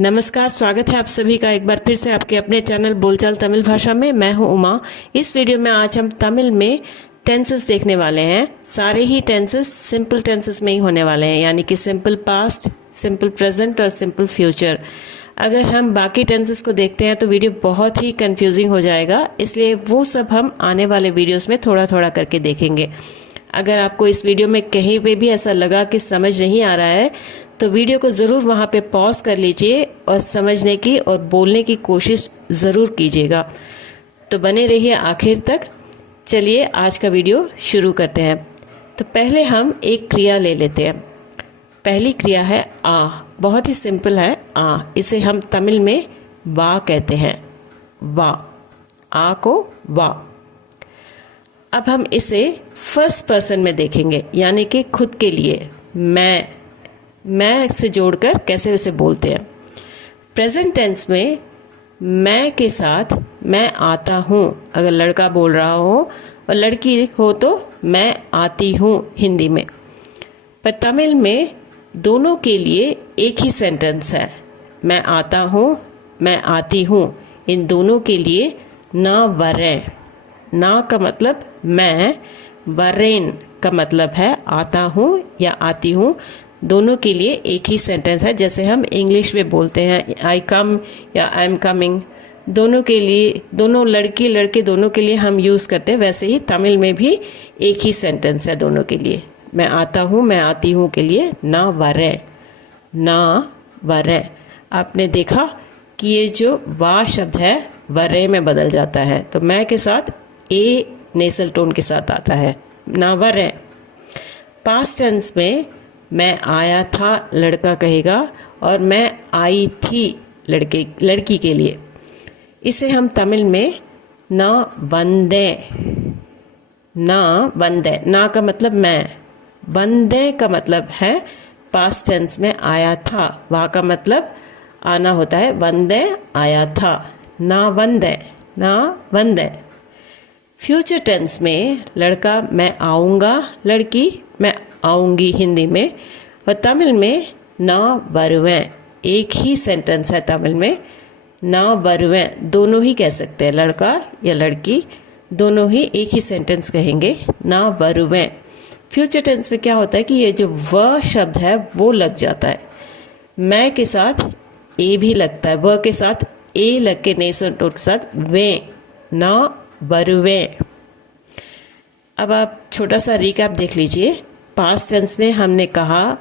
नमस्कार, स्वागत है आप सभी का एक बार फिर से आपके अपने चैनल बोलचाल तमिल भाषा में। मैं हूं उमा। इस वीडियो में आज हम तमिल में टेंसेस देखने वाले हैं। सारे ही टेंसेस सिंपल टेंसेस में ही होने वाले हैं, यानी कि सिंपल पास्ट, सिंपल प्रेजेंट और सिंपल फ्यूचर। अगर हम बाकी टेंसेस को देखते हैं तो वीडियो बहुत ही कंफ्यूजिंग हो जाएगा, इसलिए वो सब हम आने वाले वीडियोस में थोड़ा थोड़ा करके देखेंगे। अगर आपको इस वीडियो में कहीं पे भी ऐसा लगा कि समझ नहीं आ रहा है तो वीडियो को ज़रूर वहाँ पे पॉज कर लीजिए और समझने की और बोलने की कोशिश ज़रूर कीजिएगा। तो बने रहिए आखिर तक। चलिए आज का वीडियो शुरू करते हैं। तो पहले हम एक क्रिया ले लेते हैं। पहली क्रिया है आ। बहुत ही सिंपल है आ। इसे हम तमिल में वा कहते हैं। वा, आ को वा। अब हम इसे फर्स्ट पर्सन में देखेंगे, यानी कि खुद के लिए। मैं से जोड़कर कैसे उसे बोलते हैं। प्रेजेंट टेंस में मैं के साथ मैं आता हूँ, अगर लड़का बोल रहा हो, और लड़की हो तो मैं आती हूँ हिंदी में। पर तमिल में दोनों के लिए एक ही सेंटेंस है। मैं आता हूँ, मैं आती हूँ, इन दोनों के लिए ना वरें। ना का मतलब मैं, वरेन का मतलब है आता हूँ या आती हूँ। दोनों के लिए एक ही सेंटेंस है। जैसे हम इंग्लिश में बोलते हैं आई कम या आई एम कमिंग, दोनों के लिए, दोनों लड़की लड़के दोनों के लिए हम यूज़ करते हैं। वैसे ही तमिल में भी एक ही सेंटेंस है दोनों के लिए। मैं आता हूँ, मैं आती हूँ के लिए ना वरें, ना वरें। आपने देखा कि ये जो वा शब्द है वरे में बदल जाता है, तो मैं के साथ ए नेसल टोन के साथ आता है, ना वरें। पास्ट टेंस में मैं आया था लड़का कहेगा और मैं आई थी लड़की के लिए। इसे हम तमिल में ना वंदे, ना वंदे। ना का मतलब मैं, वंदे का मतलब है पास्ट टेंस में आया था। वहाँ का मतलब आना होता है, वंदे आया था, ना वंदे, ना वंदे। फ्यूचर टेंस में लड़का मैं आऊँगा, लड़की मैं आऊँगी हिंदी में। और तमिल में ना वरुवें। एक ही सेंटेंस है तमिल में, ना वरुवें। दोनों ही कह सकते हैं, लड़का या लड़की दोनों ही एक ही सेंटेंस कहेंगे, ना वरुवें। फ्यूचर टेंस में क्या होता है कि ये जो व शब्द है वो लग जाता है। मैं के साथ ए भी लगता है, व के साथ ए लग के नेसल टोन के साथ वे, ना वरुवें। अब आप छोटा सा रिकैप देख लीजिए। पास्ट टेंस में हमने कहा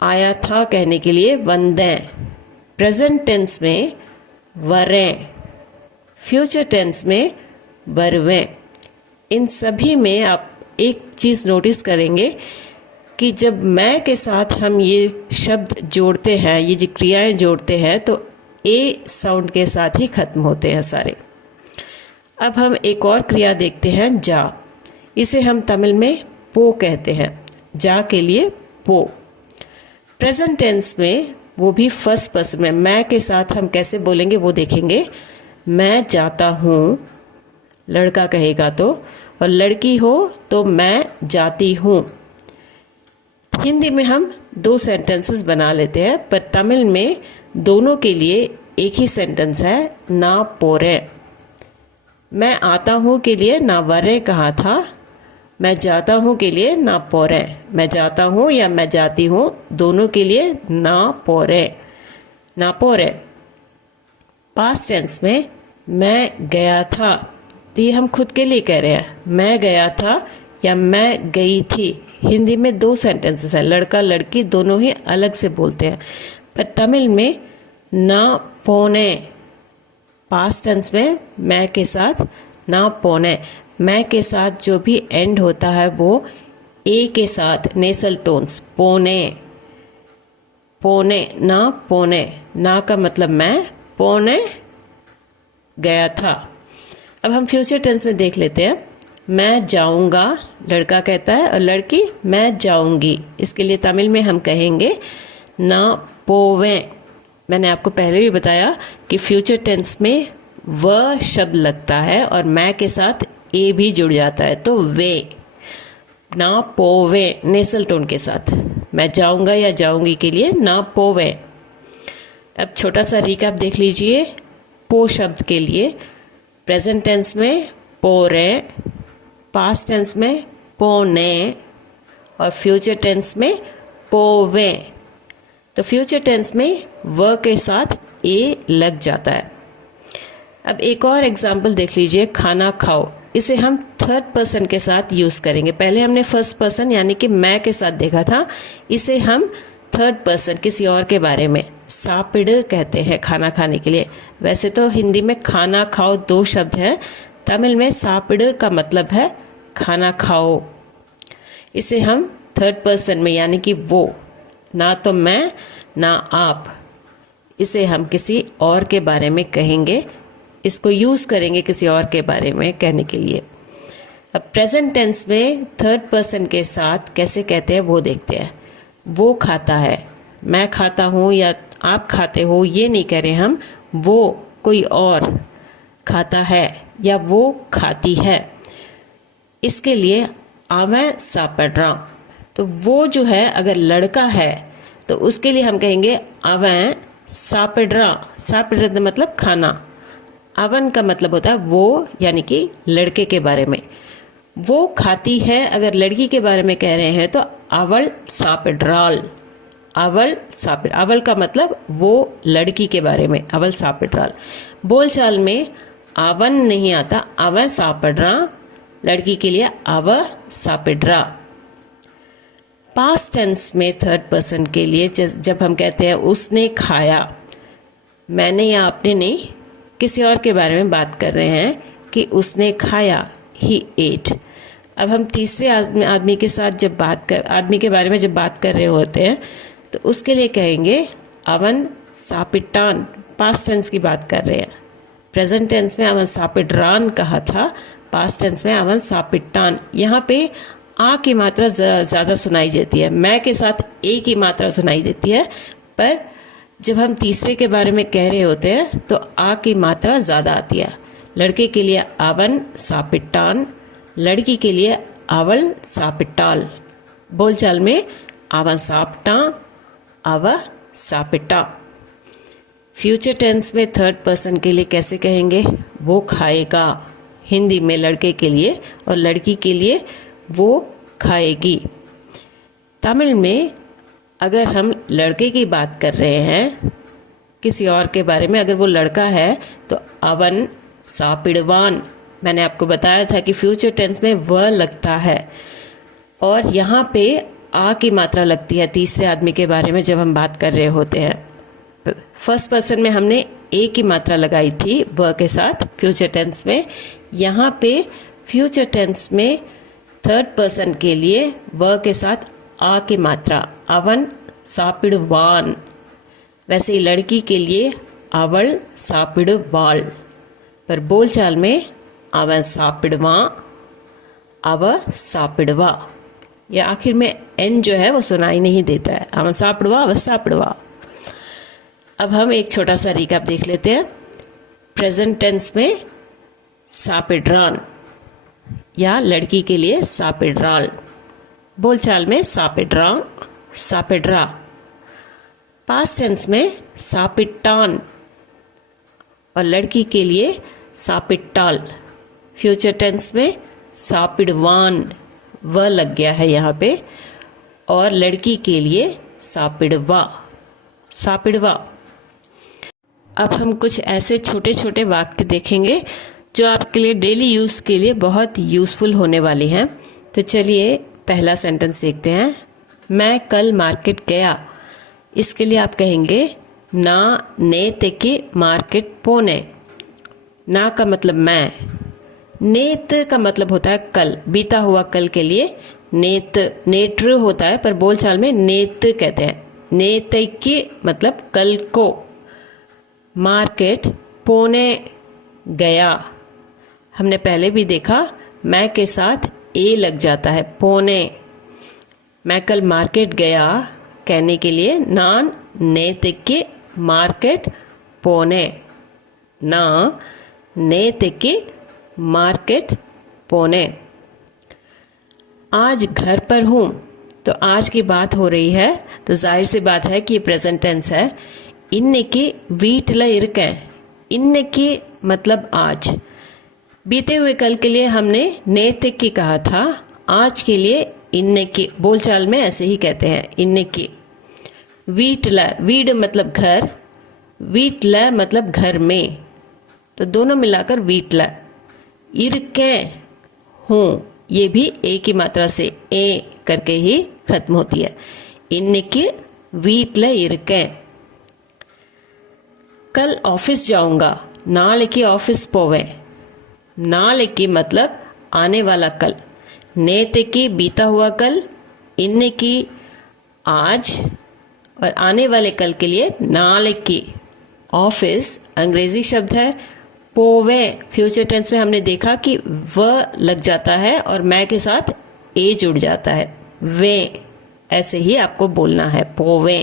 आया था कहने के लिए वंदें। प्रेजेंट टेंस में वरें। फ्यूचर टेंस में वरुवें। इन सभी में आप एक चीज़ नोटिस करेंगे कि जब मैं के साथ हम ये शब्द जोड़ते हैं, ये जो क्रियाएं जोड़ते हैं, तो ए साउंड के साथ ही खत्म होते हैं सारे। अब हम एक और क्रिया देखते हैं जा। इसे हम तमिल में पो कहते हैं। जा के लिए पो। प्रेजेंट टेंस में वो भी फर्स्ट पर्सन में मैं के साथ हम कैसे बोलेंगे वो देखेंगे। मैं जाता हूँ लड़का कहेगा तो, और लड़की हो तो मैं जाती हूँ। हिंदी में हम दो सेंटेंसेस बना लेते हैं, पर तमिल में दोनों के लिए एक ही सेंटेंस है, ना पोरे। मैं आता हूँ के लिए ना वरे कहा था, मैं जाता हूँ के लिए ना पोरे। मैं जाता हूँ या मैं जाती हूँ दोनों के लिए ना पोरे, ना पोरे। पास्ट टेंस में मैं गया था, तो ये हम खुद के लिए कह रहे हैं, मैं गया था या मैं गई थी। हिंदी में दो सेंटेंसेस हैं, लड़का लड़की दोनों ही अलग से बोलते हैं। पर तमिल में ना पोने। पास्ट टेंस में मैं के साथ ना पोने। मैं के साथ जो भी एंड होता है वो ए के साथ नेसल टोन्स, पोने, पोने, ना पोने। ना का मतलब मैं, पोने गया था। अब हम फ्यूचर टेंस में देख लेते हैं। मैं जाऊंगा लड़का कहता है और लड़की मैं जाऊंगी। इसके लिए तमिल में हम कहेंगे ना पोवें। मैंने आपको पहले भी बताया कि फ्यूचर टेंस में व शब्द लगता है और मैं के साथ ए भी जुड़ जाता है, तो वे, ना पोवे नेसल टोन के साथ। मैं जाऊंगा या जाऊंगी के लिए ना पोवे। अब छोटा सा रिकैप देख लीजिए। पो शब्द के लिए प्रेजेंट टेंस में पोरे, पास्ट टेंस में पोने और फ्यूचर टेंस में पोवे। तो फ्यूचर टेंस में व के साथ ए लग जाता है। अब एक और एग्जाम्पल देख लीजिए, खाना खाओ। इसे हम थर्ड पर्सन के साथ यूज़ करेंगे। पहले हमने फर्स्ट पर्सन यानी कि मैं के साथ देखा था, इसे हम थर्ड पर्सन किसी और के बारे में सापिड़ कहते हैं खाना खाने के लिए। वैसे तो हिंदी में खाना खाओ दो शब्द हैं, तमिल में सापिड़ का मतलब है खाना खाओ। इसे हम थर्ड पर्सन में यानी कि वो, ना तो मैं ना आप, इसे हम किसी और के बारे में कहेंगे, इसको यूज़ करेंगे किसी और के बारे में कहने के लिए। अब प्रेजेंट टेंस में थर्ड पर्सन के साथ कैसे कहते हैं वो देखते हैं। वो खाता है, मैं खाता हूँ या आप खाते हो ये नहीं कह रहे हम, वो कोई और खाता है या वो खाती है। इसके लिए आवें सापड्रा। तो वो जो है अगर लड़का है तो उसके लिए हम कहेंगे आवें सापड्रा। सापड्रा मतलब खाना, अवन का मतलब होता है वो यानी कि लड़के के बारे में। वो खाती है अगर लड़की के बारे में कह रहे हैं तो अवल सापड्राल। अवल सापिड, अवल का मतलब वो लड़की के बारे में, अवल सापड्राल। बोलचाल में आवन नहीं आता, अवन सापड्रा, लड़की के लिए अव सापिड्रा। पास्ट टेंस में थर्ड पर्सन के लिए जब हम कहते हैं उसने खाया, मैंने या आपने नहीं, किसी और के बारे में बात कर रहे हैं कि उसने खाया, ही एट। अब हम तीसरे आदमी के साथ जब आदमी के बारे में जब बात कर रहे होते हैं तो उसके लिए कहेंगे अवन सापिटान। पास्ट टेंस की बात कर रहे हैं। प्रेजेंट टेंस में अवन सापिड्रान कहा था, पास्ट टेंस में अवन सापिटान। यहाँ पे आ की मात्रा ज़्यादा सुनाई देती है, मैं के साथ ए की मात्रा सुनाई देती है, पर जब हम तीसरे के बारे में कह रहे होते हैं तो आ की मात्रा ज़्यादा आती है। लड़के के लिए अवन सापिटान, लड़की के लिए अवल सापिटाल। बोलचाल में अवन सापटा, अव सापिटा। फ्यूचर टेंस में थर्ड पर्सन के लिए कैसे कहेंगे? वो खाएगा, हिंदी में लड़के के लिए, और लड़की के लिए वो खाएगी। तमिल में अगर हम लड़के की बात कर रहे हैं किसी और के बारे में, अगर वो लड़का है तो अवन सापिड़वान। मैंने आपको बताया था कि फ्यूचर टेंस में वह लगता है और यहाँ पे आ की मात्रा लगती है तीसरे आदमी के बारे में जब हम बात कर रहे होते हैं। फर्स्ट पर्सन में हमने ए की मात्रा लगाई थी वह के साथ फ्यूचर टेंस में। यहाँ पे फ्यूचर टेंस में थर्ड पर्सन के लिए वह के साथ आ की मात्रा, अवन सापिड़वान। वैसे ही लड़की के लिए अवल सापिड़वाल, पर बोलचाल में अवन सापिड़वा, अव सापिड़वा। या आखिर में एन जो है वो सुनाई नहीं देता है, अवन सापिड़वा, अव सापिड़वा। अब हम एक छोटा सा रिकैप देख लेते हैं। प्रेजेंट टेंस में सापिड्रान या लड़की के लिए सापिड्राल। बोलचाल में सापिड्रा, सापिड्रा। पास्ट टेंस में सापिटान और लड़की के लिए सापिटाल। फ्यूचर टेंस में सापिड़वान, वह लग गया है यहाँ पे, और लड़की के लिए सापिड़वा, सापिड़वा। अब हम कुछ ऐसे छोटे छोटे वाक्य देखेंगे जो आपके लिए डेली यूज़ के लिए बहुत यूज़फुल होने वाले हैं। तो चलिए पहला सेंटेंस देखते हैं। मैं कल मार्केट गया। इसके लिए आप कहेंगे ना नेते के मार्केट पोने। ना का मतलब मैं, नेत का मतलब होता है कल, बीता हुआ कल के लिए नेत, नेत्र होता है पर बोलचाल में नेत कहते हैं। नेते के मतलब कल को। मार्केट पोने गया, हमने पहले भी देखा मैं के साथ ए लग जाता है, पोने। मैं कल मार्केट गया कहने के लिए नान नेते के मार्केट पोने, ना नेते के मार्केट पोने। आज घर पर हूँ, तो आज की बात हो रही है तो जाहिर सी बात है कि ये प्रेजेंट टेंस है। இன்னைக்கு வீட்டில் இருக்கேன். இன்னைக்கு मतलब आज. बीते हुए कल के लिए हमने नेतिकी कहा था. आज के लिए இன்னைக்கு बोलचाल में ऐसे ही कहते हैं இன்னைக்கு. வீட்டில், வீடு मतलब घर, வீட்டில் मतलब घर में, तो दोनों मिलाकर வீட்டில். இருக்கேன் हूँ, ये भी एक ही मात्रा से ए करके ही खत्म होती है. இன்னைக்கு வீட்டில் இருக்கேன். कल ऑफिस जाऊंगा. नाளைக்கு ऑफिस போவேன். नाளைக்கு मतलब आने वाला कल. नेतिकी बीता हुआ कल, இன்னைக்கு आज, और आने वाले कल के लिए नाளைக்கு. ऑफिस अंग्रेजी शब्द है. पोवे फ्यूचर टेंस में हमने देखा कि व लग जाता है और मैं के साथ ए जुड़ जाता है. वे ऐसे ही आपको बोलना है, पोवे.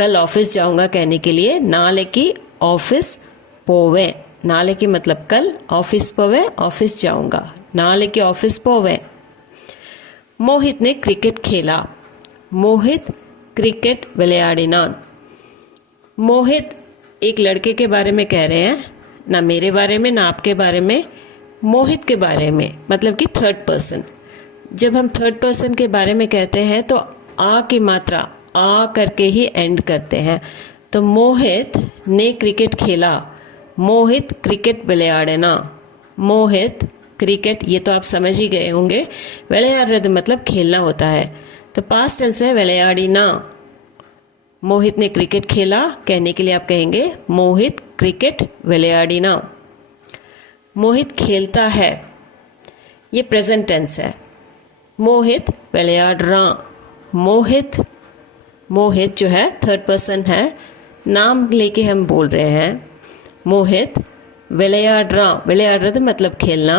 कल ऑफिस जाऊंगा कहने के लिए नाளைக்கு ऑफिस पोवे. नाளைக்கு मतलब कल, ऑफिस पोवे ऑफिस जाऊंगा. नाளைக்கு ऑफिस पोवे. मोहित ने क्रिकेट खेला. मोहित क्रिकेट विளையாடினான். मोहित एक लड़के के बारे में कह रहे हैं, ना मेरे बारे में ना आपके बारे में, मोहित के बारे में, मतलब कि थर्ड पर्सन. जब हम थर्ड पर्सन के बारे में कहते हैं तो आ की मात्रा आ करके ही एंड करते हैं. तो मोहित ने क्रिकेट खेला. मोहित क्रिकेट विளையாடினா. मोहित क्रिकेट, ये तो आप समझ ही गए होंगे. विளையாடுறது मतलब खेलना होता है. तो पास्ट टेंस में विளையாடினா. मोहित ने क्रिकेट खेला कहने के लिए आप कहेंगे मोहित क्रिकेट विளையாடினா. मोहित खेलता है, ये प्रेजेंट टेंस है. मोहित विளையாடுறான். मोहित, मोहित जो है थर्ड पर्सन है, नाम लेके हम बोल रहे हैं. मोहित विளையாடுறான். विளையாடுறது मतलब खेलना.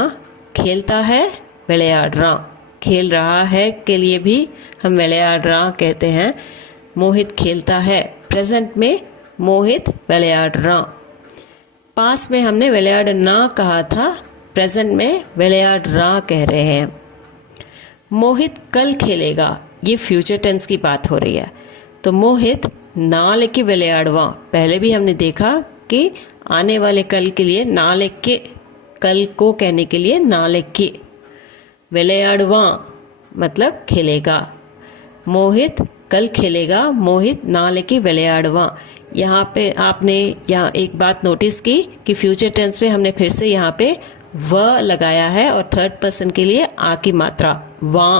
खेलता है विளையாடுறான். खेल रहा है के लिए भी हम विளையாடுறான் कहते हैं. मोहित खेलता है. प्रेजेंट में मोहित विளையாடுறான். पास में हमने विளையாடுனா कहा था, प्रेजेंट में विளையாடுறான் कह रहे हैं. मोहित कल खेलेगा, ये फ्यूचर टेंस की बात हो रही है. तो मोहित नाளைக்கு विளையாடுவான். पहले भी हमने देखा कि आने वाले कल के लिए नाளைக்கு, कल को कहने के लिए नाளைக்கு. विளையாடுவான் मतलब खेलेगा. मोहित कल खेलेगा, मोहित नाளைக்கு विளையாடுவான். यहाँ पे आपने यहाँ एक बात नोटिस की कि फ्यूचर टेंस में हमने फिर से यहाँ पे व लगाया है और थर्ड पर्सन के लिए आ की मात्रा वां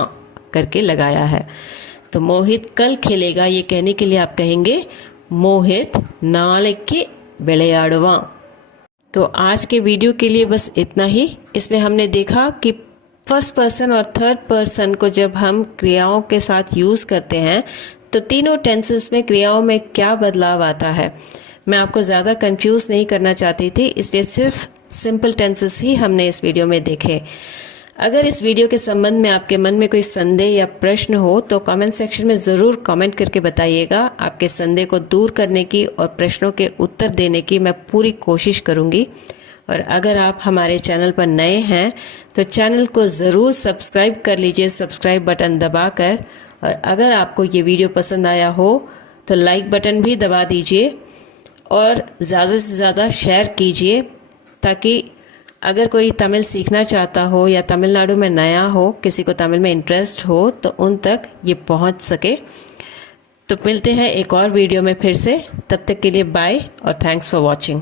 करके लगाया है. तो मोहित कल खेलेगा ये कहने के लिए आप कहेंगे मोहित नाளைக்கு विளையாடுவான். तो आज के वीडियो के लिए बस इतना ही. इसमें हमने देखा कि फर्स्ट पर्सन और थर्ड पर्सन को जब हम क्रियाओं के साथ यूज़ करते हैं तो तीनों टेंसेस में क्रियाओं में क्या बदलाव आता है. मैं आपको ज़्यादा कंफ्यूज नहीं करना चाहती थी, इसलिए सिर्फ सिंपल टेंसेस ही हमने इस वीडियो में देखे. अगर इस वीडियो के संबंध में आपके मन में कोई संदेह या प्रश्न हो तो कमेंट सेक्शन में ज़रूर कमेंट करके बताइएगा. आपके संदेह को दूर करने की और प्रश्नों के उत्तर देने की मैं पूरी कोशिश करूँगी. और अगर आप हमारे चैनल पर नए हैं तो चैनल को ज़रूर सब्सक्राइब कर लीजिए, सब्सक्राइब बटन दबाकर. और अगर आपको ये वीडियो पसंद आया हो तो लाइक बटन भी दबा दीजिए और ज़्यादा से ज़्यादा शेयर कीजिए, ताकि अगर कोई तमिल सीखना चाहता हो या तमिलनाडु में नया हो, किसी को तमिल में इंटरेस्ट हो, तो उन तक ये पहुंच सके. तो मिलते हैं एक और वीडियो में फिर से. तब तक के लिए बाय और थैंक्स फॉर वॉचिंग.